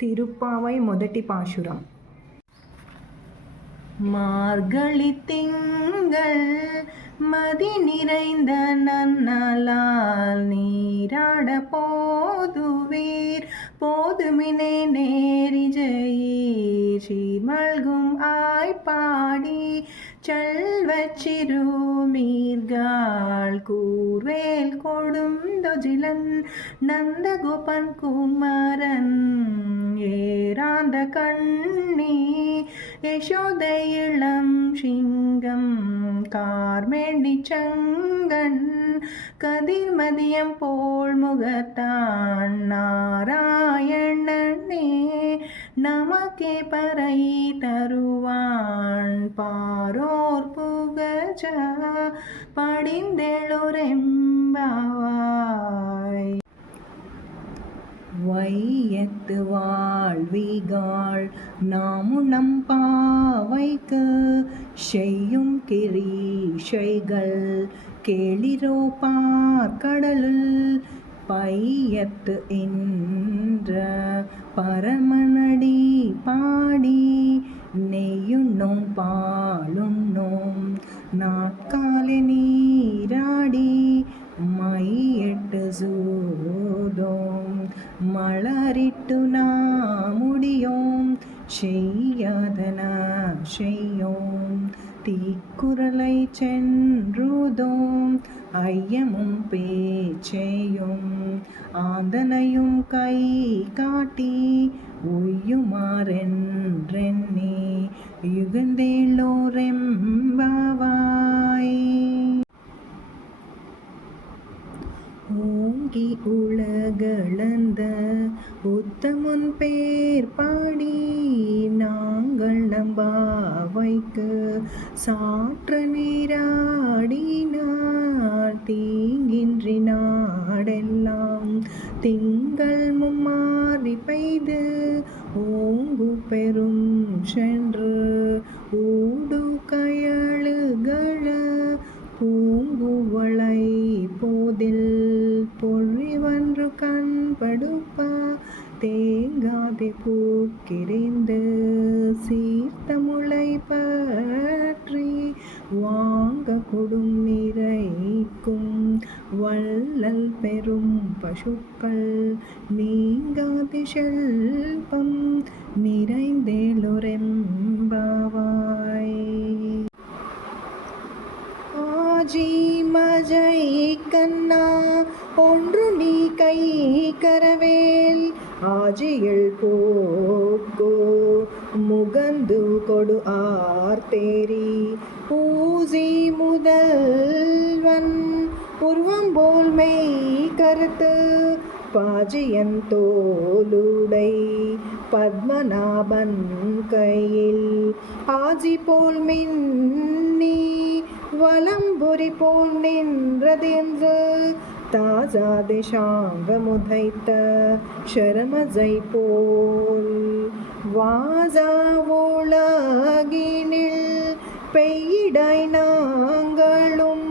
తిరుప్పావై మొదటి పాశురం. மார்கழி திங்கள் மதி நிறைந்த நன்னலால் நீராட போதுவீர் போதுமினே நேரிஜையீர் சீர்மல்கும் ஆய்ப்பாடி செல்வச் சிறுமீர்காள் கூர்வேல் கொடுந்தொஜிலன் நந்தகோபன் குமரன் ஏராந்த கண்ணி யசோதை இளம் சிங்கம் கார்மேண்டி சங்கன் கதிர்மதியம் போல் முகத்தான் நாராயணனே நமக்கே பறை தருவான் பாரோர் புகழ படிந்தெழுரெம்பாவாய். வையத்து வாழ்விகாள் நாமுனம் பாவைக்கு செய்யும் கிரீஷைகள் கேளிரோ பார்க்கடலுள் பையத்து என்ற பரமனடி பாடி நெய்யுண்ணோம் பாலுண்ணோம் நாட்காலே நீராடி மையெட்டு சூதோம் மலரிட்டு நாமுடியோம் செய்யாதன செய்யோம் தீக்குறளை சென்றுதோம் ஐயமும் பேச்சையும் ஆந்தனையும் கை காட்டி உய்யுமாறென்றெண்ணி யுகந்தேளோரெம்பாவாய். ஓங்கி உலகளந்த உத்தமுன் பேர் பாடி நாங்கள் நம்பாவைக்கு சாற்ற நீராடினார் தீங்கின்றி நாடெல்லாம் திங்கள் மும்மாறி பெய்து ஓங்கு பெரும் சென்று ஊடு கயழுகள பூங்குவளை போதில் பொழிவன்று கண்படுப்பா தேங்காதை பூக்கிரிந்து சீர்த்த முளை பற்றி வாங்க கொடும் நிறைக்கும் வள்ளல் பெரும் பசுக்கள் நீங்காதி செல்பம் நிறைந்தேளொரெம்பாவாய். ஆஜி மஜை கண்ணா ஒன்று நீ கை கரவேல் ஆஜியில் போக்கோ முகந்து கொடு ஆர்த்தேரி பூசி முதல்வன் உருவம் போல் மெய் கருத்து பாஜியன் தோலுடை பத்மநாபன் கையில் ஆஜி போல் மின்னி வலம்புரி போல் நின்றதென்று தாஜாதி சாங்கமுதைத்த சரமஜை போல் வாஜா உலகினில் பெய்யிடாய் நாங்களும்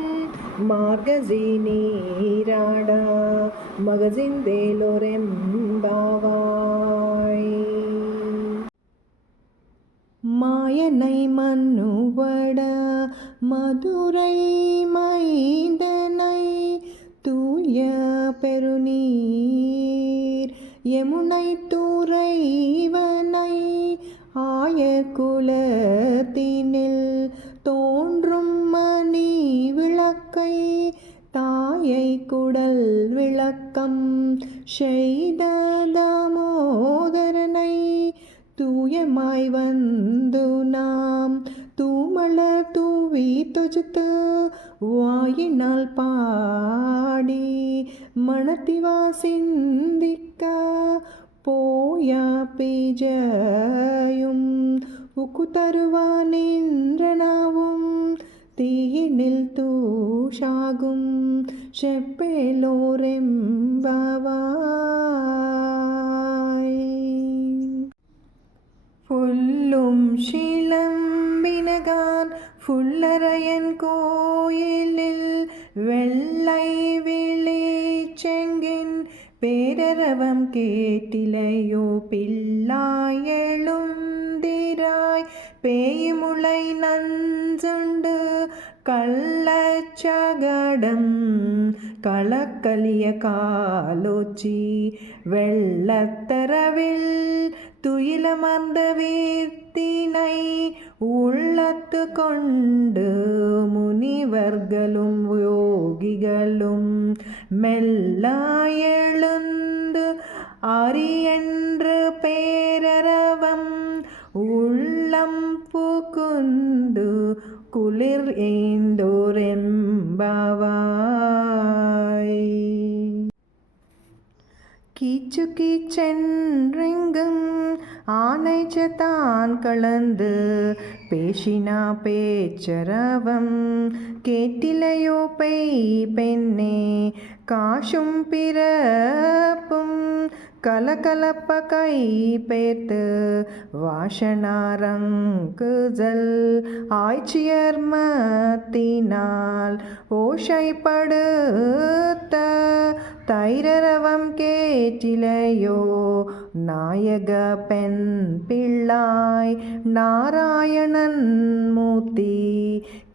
மார்கசி நீராட மகசிந்தேளொரெம்பாவாய். மாயனை மன்னுவட மதுரை மைந்தனை தூய பெருநீர் யமுனை துறைவனை ஆய குலத்தினில் தோன்றும் மணி விளக்கை தாயை குடல் விளக்கம் செய்த தாமோதரனை தூயமாய் வந்து நாம் தூமலர் தூவி தொஜுத்து வாயினால் பாடி மணத்திவா சிந்திக்க போய பீஜயும் உக்கு தருவானின்றனாவும் தீயினில் தூஷாகும் செப்பேலோரெம்பாவாய். புல்லும் சிலம்பினகான் புல்லரையன் கோயிலில் வெள்ளை விழிச்செங்கின் പേരരവം കേട്ടിലയോ പിള്ളായെഴുന്തിരായ് പേയ്മുളை നഞ്ചുണ്ട് കള്ളച്ചകടം കളക്കലിയ കാലൊച്ചി വെള്ളത്തറവിൽ துயிலமர்ந்த வீர்த்தினை உள்ளத்து கொண்டு முனிவர்களும் யோகிகளும் மெல்ல எழுந்து அரியென்று பேரரவம் உள்ளம் புகுந்து குளிர் ஏந்தோரெம்பாவாய். கீச்சு கீச்சென்றெங்கும் ஆனைச்சத்தான் கலந்து பேசினா பேச்சரவம் கேட்டிலையோ பெய் பெண்ணே காசும் பிறப்பும் கலகலப்ப கை பேர்த்து வாசனாரங்குதல் ஆய்ச்சியர்மத்தினால் ஓஷைப்படுத்த தைரரவம் கேட்டிலையோ நாயக பெண் பிள்ளாய் நாராயணன் மூர்த்தி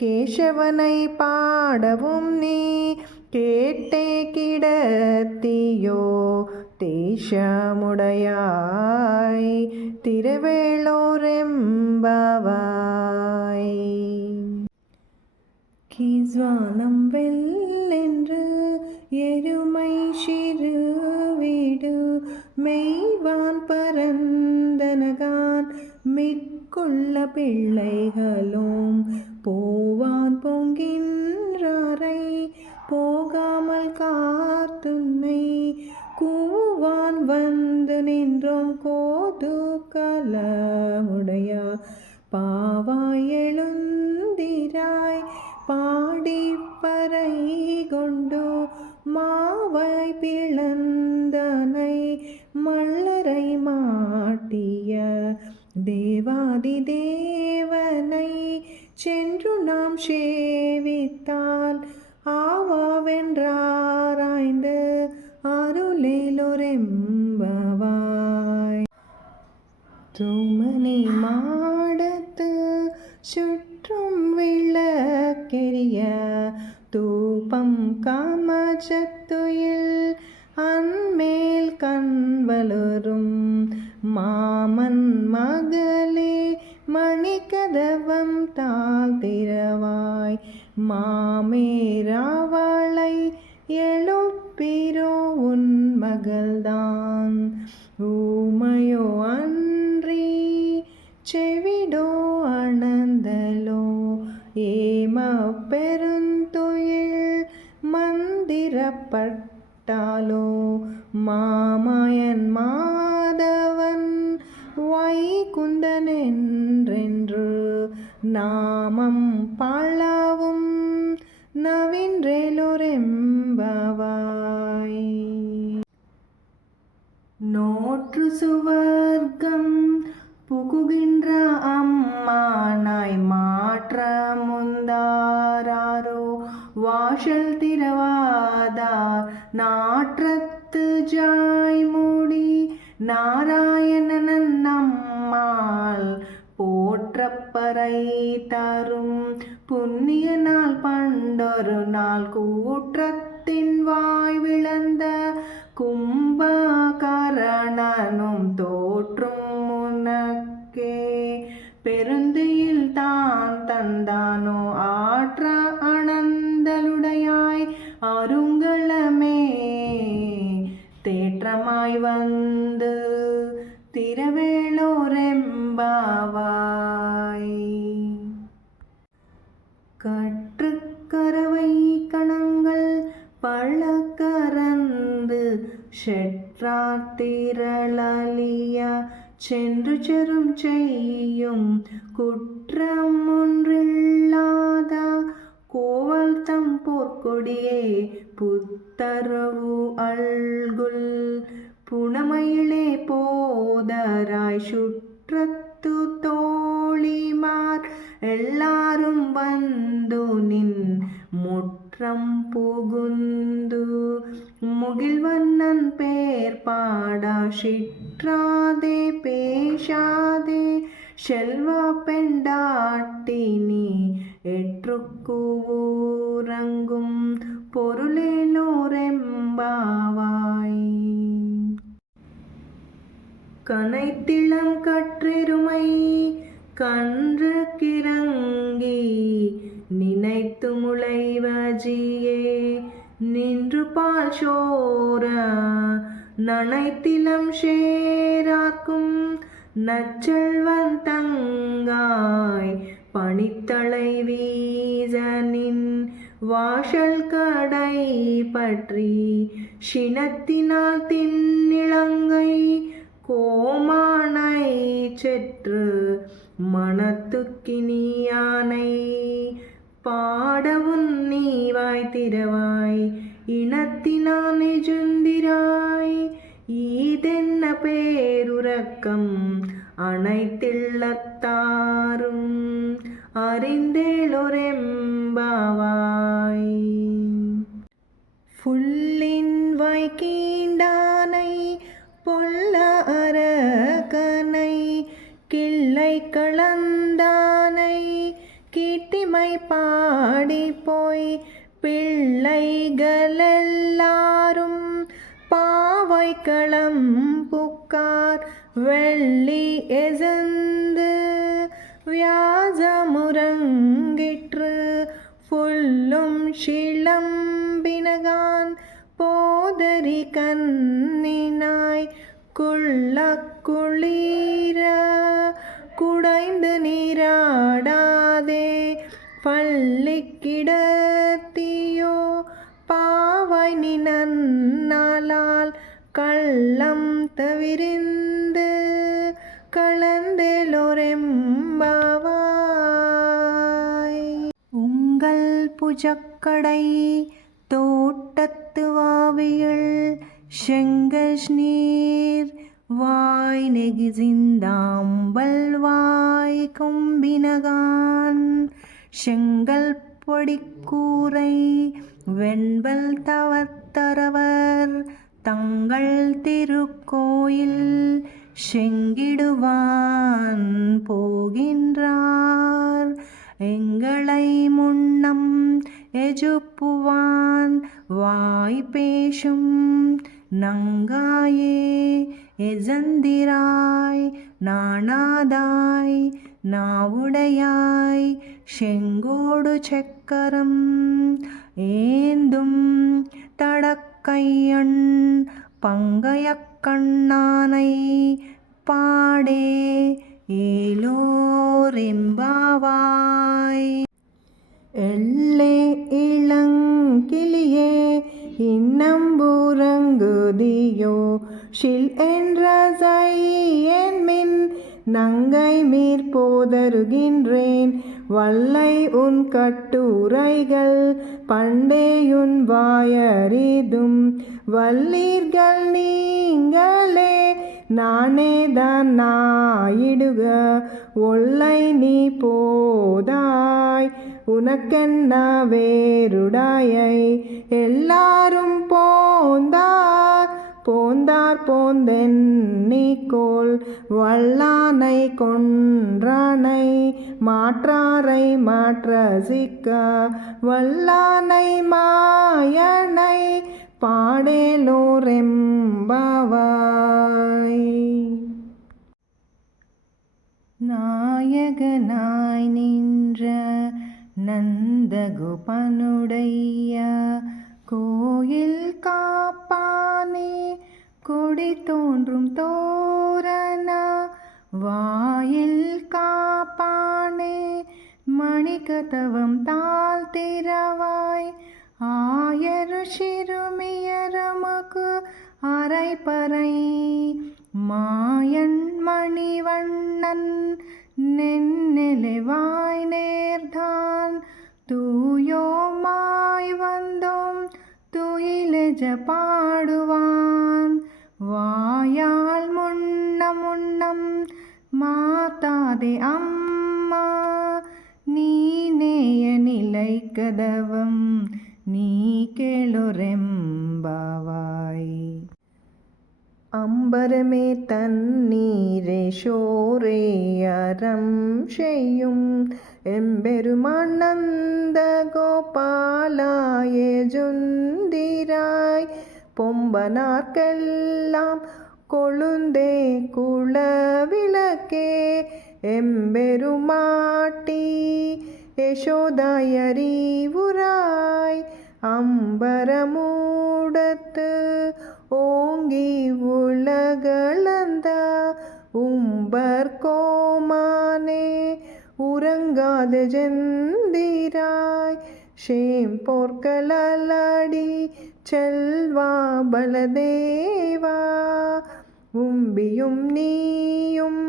கேசவனை பாடவும் நீ கேட்டே கிடத்தியோ தேசமுடையாய் திருவேளோரெம்பாவாய். கீஸ்வானம் வெல்லென்று எருமை சிறு வீடு மெய்வான் பரந்தனகான் மிக்குள்ள பிள்ளைகளும் போவான் பொங்கின்றாரை போகாமல் காத்துன்னை கூவான் வந்து நின்றோம் கோது கலமுடையா பாவாய் எழுந்திராய் பாடி பறை கொண்டு மாவாய் பிளந்தனை மல்லரை மாட்டிய தேவாதி தேவனை சென்று நாம் சேவித்தால் ஆவாவென்றாராய்ந்து அருளேலொரெம்பாவாய். தூமனை மாடத்து சுற்றும் விளக்கெரிய தூபம் காமச்சத்துயில் அன்மேல் கண்வளரும் மாமன் மகளே மணிக்கதவம் தாழ்த்திரவாய் மாமேராவளை எழுப்பிரோ உன் மகள்தான் ஊமையோ அன்றி செவிடோ அணந்தலோ ஏம பெருந்துயில் மந்திரப்பட்டாலோ மாமாயன் மாதவன் வைகுந்தன் என்றென்று நாமம் பலவும் நவின்றேலோரெம்பாவாய். நோற்று சுவர்க்கம் புகுகின்ற அம்மானாய் மாற்ற முந்தாரோ வாசல் திறவாதார் நாற்றத்து ஜாய்மூடி நாராயணன் நம்மால் போற்றப்பறை தரும் புண்ணிய நாள் பண்டொரு நாள் கூற்றத்தின் வாய் விளந்த கும்பகரணனும் தோற்றும் முனக்கே பெருந்தையில் தான் தந்தானோ ஆற்ற அனந்தலுடையாய் அருங்களமே தேற்றமாய் வந்து திரவேளோரெம்பாவாய். கற்றுக்கரவை கணங்கள் பழக்கறந்து ஷெற்றாத்திரளிய சென்று செரும் செய்யும் குற்றம் ஒன்றில்லாத கோவல் தம் போர்க்கொடியே புத்தரவு அல்குல் புனமயிலே போதராய் சுற்றத்து தோழிமார் எல்லாரும் வந்து நின் முற்றம் புகுந்து முகில்வண்ணன் பேர் பாடா சிற்றாதே பேசாதே செல்வா பெண்டாட்டினி எற்றுக்கூறங்கும் பொருளேலோரெம்பாவாய். கனைத்திளம் கற்றெருமை கன்று கிறங்கி நினைத்து முளைவஜியே நின்று பால் சோர நனைத்திலம் சேராக்கும் நச்செல்வன் தங்காய் பனித்தலை வீசனின் வாசல் கடை பற்றி சினத்தினால் தின்னிளங்கை கோமானை செற்று மனத்துக்கினியானை பாடவுன் நீவாய் திறவாய் இனத்தினான் நெஜுந்திராய் ஈதென்ன பேருறக்கம் அனைத்தில்லத்தாரும் அறிந்தேளொரெம்பாவாய். புல்லின் வாய்க்கீண்டானை பொல்ல அரகனை கிள்ளை களந்தானை கீர்த்திமை பாடி போய் பிள்ளைகளெல்லாரும் பாவை களம் புக்கார் வெள்ளி எசந்து வியாசமுறங்கிற்று புல்லும் சிலம்பினகான் போதரி கண்ணினாய் குள்ள குளிர குடைந்து நீராடாதே பள்ளிக்கிடத்தியோ பாவாய் நீ நன்னாளால் கள்ளம் தவிர்ந்து கலந்தேலோரெம்பாவாய். உங்கள் புஜக்கடை தோட்டத்து வாவியல் செங்கஷ் நீர் வாய் நெகிசிந்தாம்பல் வாய் கொம்பினகான் செங்கல் பொடிக்கூரை வெண்பல் தவத்தரவர் தங்கள் திருக்கோயில் செங்கிடுவான் போகின்றார் எங்களை முன்னம் எஜுப்புவான் வாய் பேசும் நங்காயே எசந்திராய் நாணாதாய் நாவுடையாய் செங்கோடு செக்கரம் ஏந்தும் தடக்கையன் பங்கயக்கண்ணானை பாடே ஏலோரெம்பாவாய். எல்லே இளங்கிளியே இன்னம்புறங்குதியோ ஷில் என்ற என்மின் நங்கை மீர்போதருகின்றேன் வல்லை உன் கட்டுரைகள் பண்டேயுன் வாயறிதும் வல்லீர்கள் நீங்களே நானேதான் நாயிடுக ஒல்லை நீ போதாய் உனக்கென்ன வேறுடாயை எல்லாரும் போந்தார் போந்தார் போந்தென்னிக்கோள் வல்லானை கொன்றானை மாற்றாரை மாற்ற சிக்க வல்லானை மாயனை பாடேலோரெம்பாவாய். நாயகனாய் நின்ற நந்தகோபனுடைய கோயில் காப்பானே கொடி தோன்றும் தோரண வாயில் காப்பானே மணிகதவம் தாழ்த்திரவாய் ஆயரு சிறுமியரமக்கு அரைப்பறை மாயன் மணிவண்ணன் நென்னெளிவாய் நேர்தான் தூயோமாய் வந்தோம் துயிலெஜ பாடுவான் வாயால் முன்னம் முன்னம் மாத்தாதே அம்மா நீ நேய நிலை கதவம் நீ கேளொரெம்பாவாய். அம்பரமே தண்ணீரே ஷோரே அறம் செய்யும் எம்பெருமான் நந்த கோபாலாயே ஜுந்திராய் பொம்பனார்க்கெல்லாம் கொழுந்தே குலவிளக்கே எம்பெருமாட்டி யசோதாயறிவுராய் அம்பரமூடத்து ஓங்கி உலகளந்த உம்பர் கோமானே உறங்காத ஜெந்திராய் ஷேம்போர்க்கலடி செல்வா பலதேவா உம்பியும் நீயும்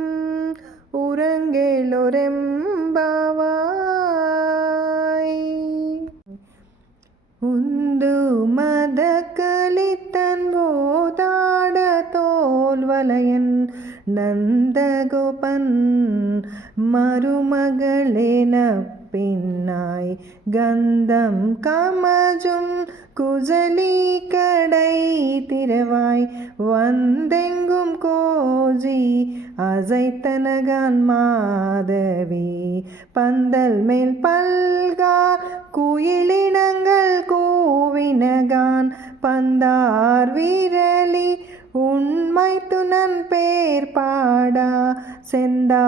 உறங்கேலொரெம்பாவாய். உந்து மதக்களித்தன் போதாட தோல்வலையன் நந்தகோபன் மருமகளேன பின்னாய் கந்தம் கமஜும் குஜலி கடை திரவாய் வந்தெங்கும் கோஜி அசைத்தனகான் மாதவி பந்தல் மேல் பல்கா குயிலினங்கள் கூவினகான் பந்தார் விரலி உண்மை துணன் பேர் பாடா செந்தா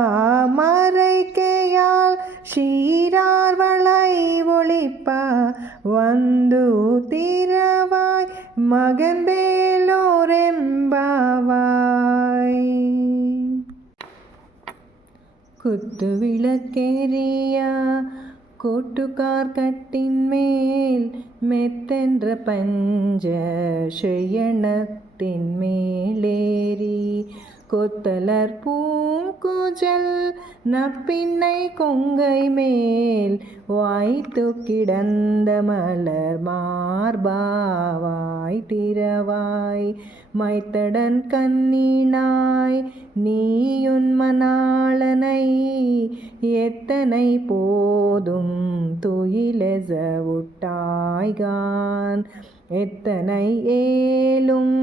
மறைக்கையால் ஷீரார் வளை ஒளிப்பா வந்து திரவாய் மகந்தேலோரெம்பாவாய். குத்து விளக்கேறியா கோட்டுக்கார் கட்டின் மேல் மெத்தென்ற பஞ்ச ஷயனத்தின் மேலேறி கொத்தலர் பூங்குஜல் நப்பின்னை கொங்கை மேல் வாய்த்து கிடந்த மலர் மார்பாவாய் திரவாய் மைத்தடன் கண்ணினாய் நீயுன் மணாளனை எத்தனை போதும் துயிலெச உட்டாய்கான் எத்தனை ஏலும்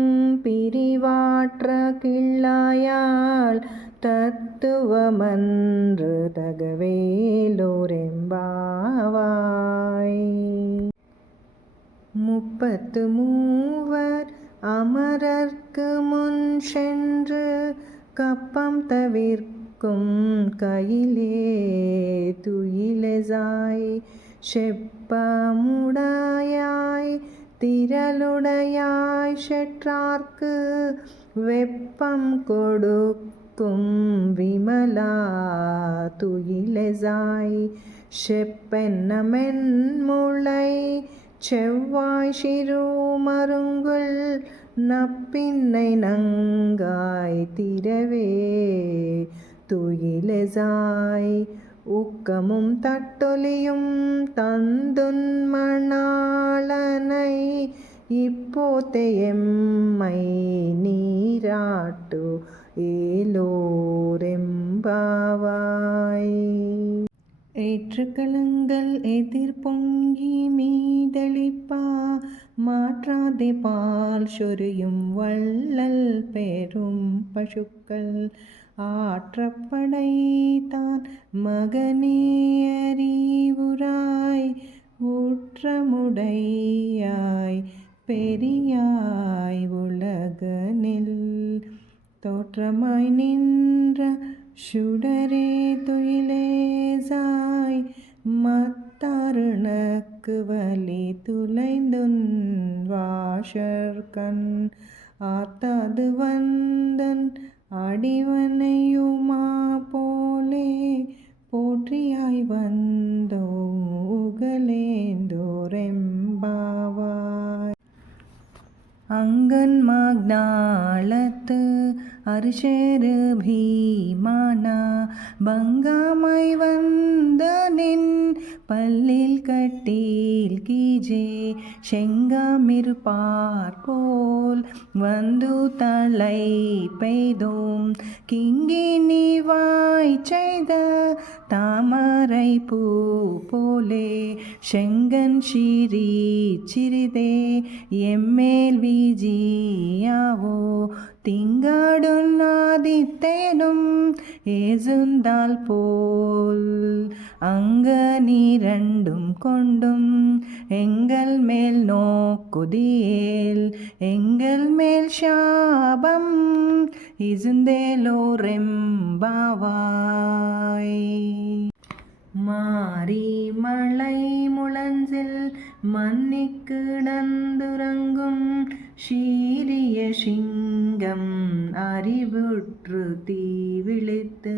பிரிவாற்ற கிள்ளாயால் தத்துவமன்று தகவேலோரெம்பாவாய். 33 அமரர்க்கு முன் சென்று கப்பம் தவிர்க்கும் கையிலே துயிலெசாய் செப்பமுடையாய் திரளுடையாய் செற்றார்க்கு வெப்பம் கொடுக்கும் விமலா துயிலெசாய் செப்பென்னமென் முளை செவ்வாய் சிறு மருங்குல் நப்பின்னை நங்காய் திரவே துயிலெசாய் உக்கமும் தட்டொலியும் தந்துன் மணாளனை இப்போதே எம்மை நீராட்டு ஏலோரெம்பாவாய். ஏற்றுக்களுங்கள் எதிர் பொங்கி மீதளிப்பா மாற்றாதே பால் சொரியும் வள்ளல் பெரும் பசுக்கள் ஆற்றப்படைத்தான் மகனே அறிவுராய் ஊற்றமுடையாய் பெரியாய் உலகனில் தோற்றமாய் நின்ற சுடரே துயிலேசாய் மத்தாருணக்கு வலி துளைந்துன் வாஷர்கண் ஆத்தாது வந்தன் அடிவனையுமா போலே போற்றியாய் வந்தோ உகலேந்தோரெம்பாவாய். அங்கன் மாக்னாளத்து அரிஷேரு பீமானா பங்காமை வந்த நின் பல்லில் கட்டில் கீஜே செங்காமிருப்பார் போல் வந்து தலை பெய்தோம் கிங்கினி வாய் செய்த தாமரை பூ போலே செங்கன் சிறி சிறிதே எம்மேல் வீஜியாவோ திங்காடும் ஆதித்தேனும் ஏசுந்தால் போல் அங்க நீரண்டும் கொண்டும் எங்கள் மேல் நோக்குதியேல் எங்கள் மேல் சாபம் இசுந்தேலோரெம்பாவாய் மாரி மலை முழஞ்சில் மன்னிக்கிடந்துறங்கும் சீரிய சிங்கம் அறிவுற்று தீ விழித்து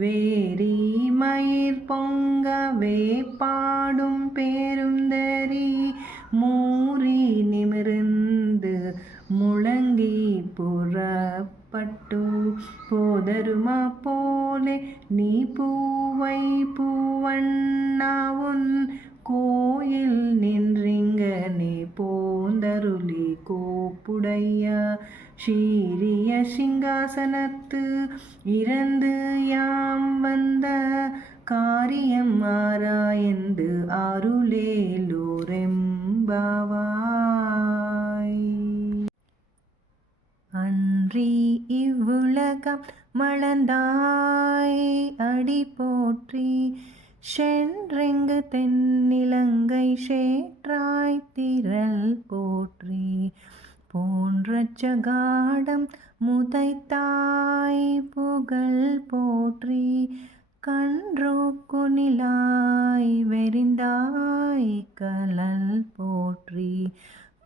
வேரி மயிர் பொங்கவே பாடும் பேருந்தரி மூரி நிமிர்ந்து முழங்கி புறப்பட்டு போதருமா போலே நீ பூவை பூவண்ணாவுன் கோயில் நின்றிங்கனே போந்தருளி கோப்புடைய சீரிய சிங்காசனத்து இறந்து யாம் வந்த காரியம் ஆராய்ந்து அருளேலோரெம்பாவாய் அன்றி இவ்வுலகம் மளந்தாய் அடி போற்றி சென்றெங்கு தென்னிலங்கை சேற்றாய் திரள் போற்றி போன்ற ஜகாடம் முதைத்தாய் புகழ் போற்றி கன்று குனிலாய் வெறிந்தாய் கலல் போற்றி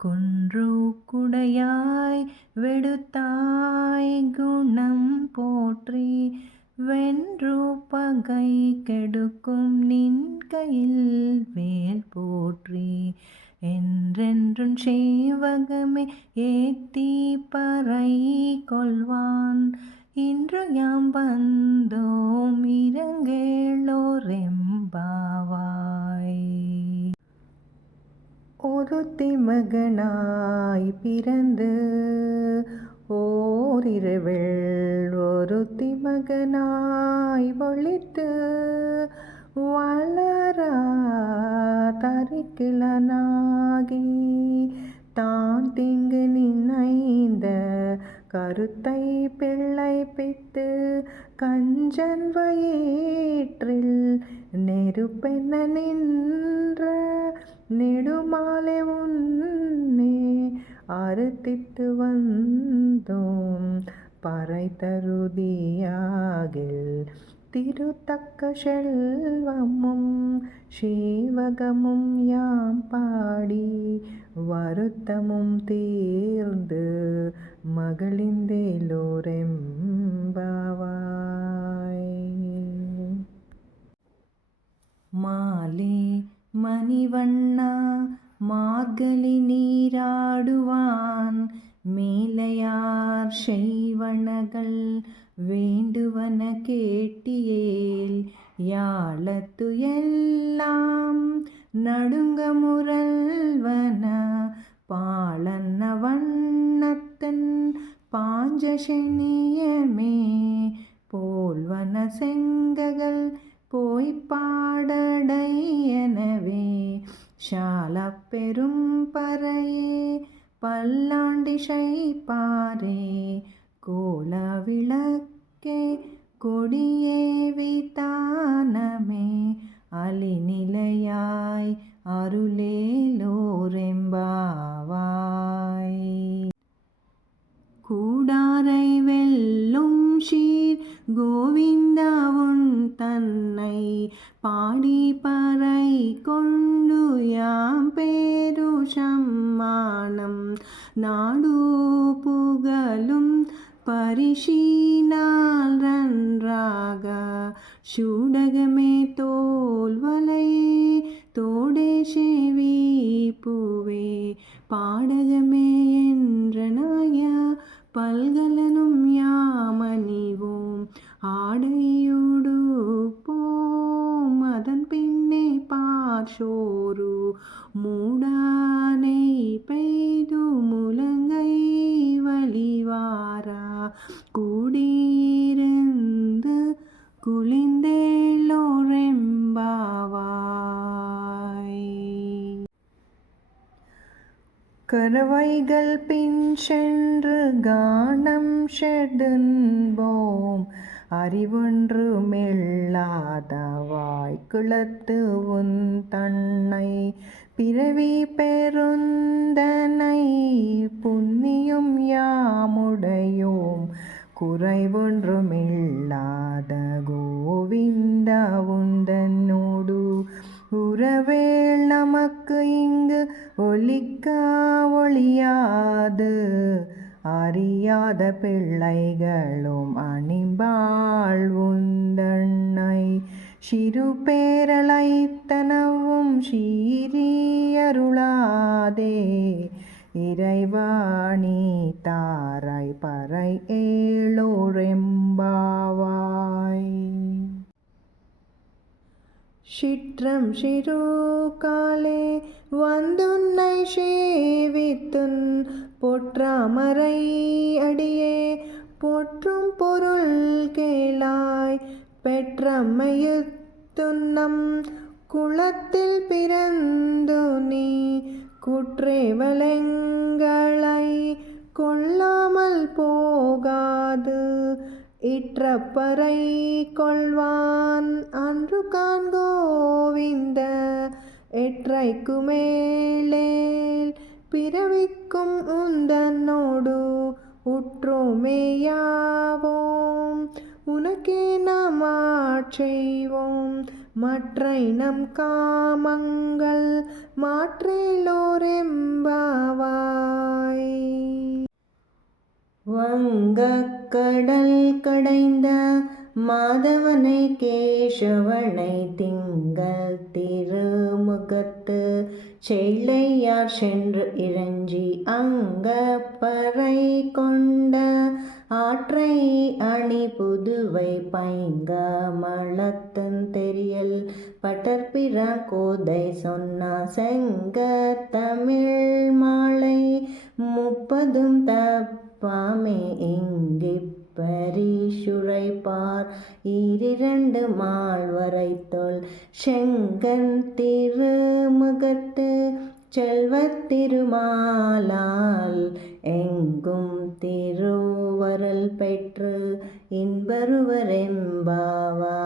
குன்று குடையாய் வெடுத்தாய் குணம் போற்றி வென்று பகை கெடுக்கும் நின் கையில் வேல் போற்றி என்றென்றும் சேவகமே ஏத்தி பறை கொள்வான் இன்று யாம் வந்தோம் இரங்கேளோரெம்பாவாய் ஒருத்தி மகனாய் பிறந்து ஓரிரவில் ஒருத்தி மகனாய் ஒளித்து வளரா தரிக்கிலனாகி தான் திங்கு நினைந்த கருத்தை பிள்ளை பித்து கஞ்சன் வயிற்றில் நெருப்பென நின்ற நெடுமாலை உன்னே அறுத்தித்து வந்தோம் பறை தருதியாகில் திருத்தக்க செல்வமும் சேவகமும் யாம் பாடி வருத்தமும் தீர்ந்து மகிழ்ந்தேலோரெம்பாவாய் மாலே மணிவண்ணா மார்கழி நீராடுவான் மேலையார் செய்வனகள் வேண்டுவன கேட்டியேல் யாழத்து எல்லாம் நடுங்க முரல்வன பாலன்ன வண்ணத்தன் பாஞ்சசனியமே போல்வன செங்ககள் போய்ப்பாடடையனவே சால பெரும் பறையே பல்லாண்டிசை பாரே கோல விளக்கே கொடியேவி தானமே அலிநிலையாய் அருளேலோரெம்பாவாய் கூடாரை வெல்லும் சீர் கோவிந்தாவுன் தன்னை பாடி பறை கொண்டு யாம் பேரு சம்மானம் நாடு புகழும் பரிசீனால் நன்றாக சூடகமே தோல்வலை தோடே செவி பூவே பாடகமே என்ற நாய பல்கலனும் யாமணிவோம் ஆடையுடுப்போம் அதன் பின்னே பார்ஷோரு மூடானை பெய்து முழங்கை வழிவாரா கூடியிருந்து குளிந்தேலோரெம்பாவாய். கறவைகள் பின் சென்று கானம் ஷெடுன்போம் அறிவொன்று மெல்லாதவாய் கிளத்து உன் தன்னை பிறவி பெருந்தனை புண்ணியும் யாமுடையோம் குறைவொன்றுமில்லாத கோவிந்த உந்தன்னோடு உறவேள் நமக்கு இங்கு ஒலிக்க ஒழியாது அறியாத பிள்ளைகளும் அணிபாள் உந்தன்னை சிறு பேரலைத்தனவும் சீரியருளாதே இறைவாணி தாரை பறை ஏழோரெம்பாவாய். சிற்றம் சிறு காலே வந்துன்னை சேவித்துன் பொற்றாமரை அடியே போற்றும் பொருள் கேளாய் பெற்றம்மையுத்துன்னம் குளத்தில் பிறந்து நீ குற்றேவலங்களை கொள்ளாமல் போகாது இற்றப்பறை கொள்வான் அன்று காண்கோவிந்த எற்றைக்கு மேலேல் பிறவிக்கும் உந்தன்னோடு உற்றோமேயாவோம் உனக்கே நாம் ஆட்செய்வோம் மற்றை நம் காமங்கள் மாற்றேலோரெம்பாவாய். வங்கக்கடல் கடைந்த மாதவனை கேசவனை திங்கள் திருமுகத்து செல்லையார் சென்று இறைஞ்சி அங்கப்பறை கொண்ட ஆற்றை அணி புதுவை பைங்க மளத்தன் தெரியல் பட்டர்பிரான் கோதை சொன்ன செங்க தமிழ் மாலை 30 தப்பாமே இங்கிப்பரிசுரைப்பார் ஈரிரண்டு மால்வரைத்தொல் செங்கன் திருமுகத்து செல்வத்திருமாலால் எங்கும் திருவருள் பெற்று இன்பருவரெம்பாவாய்.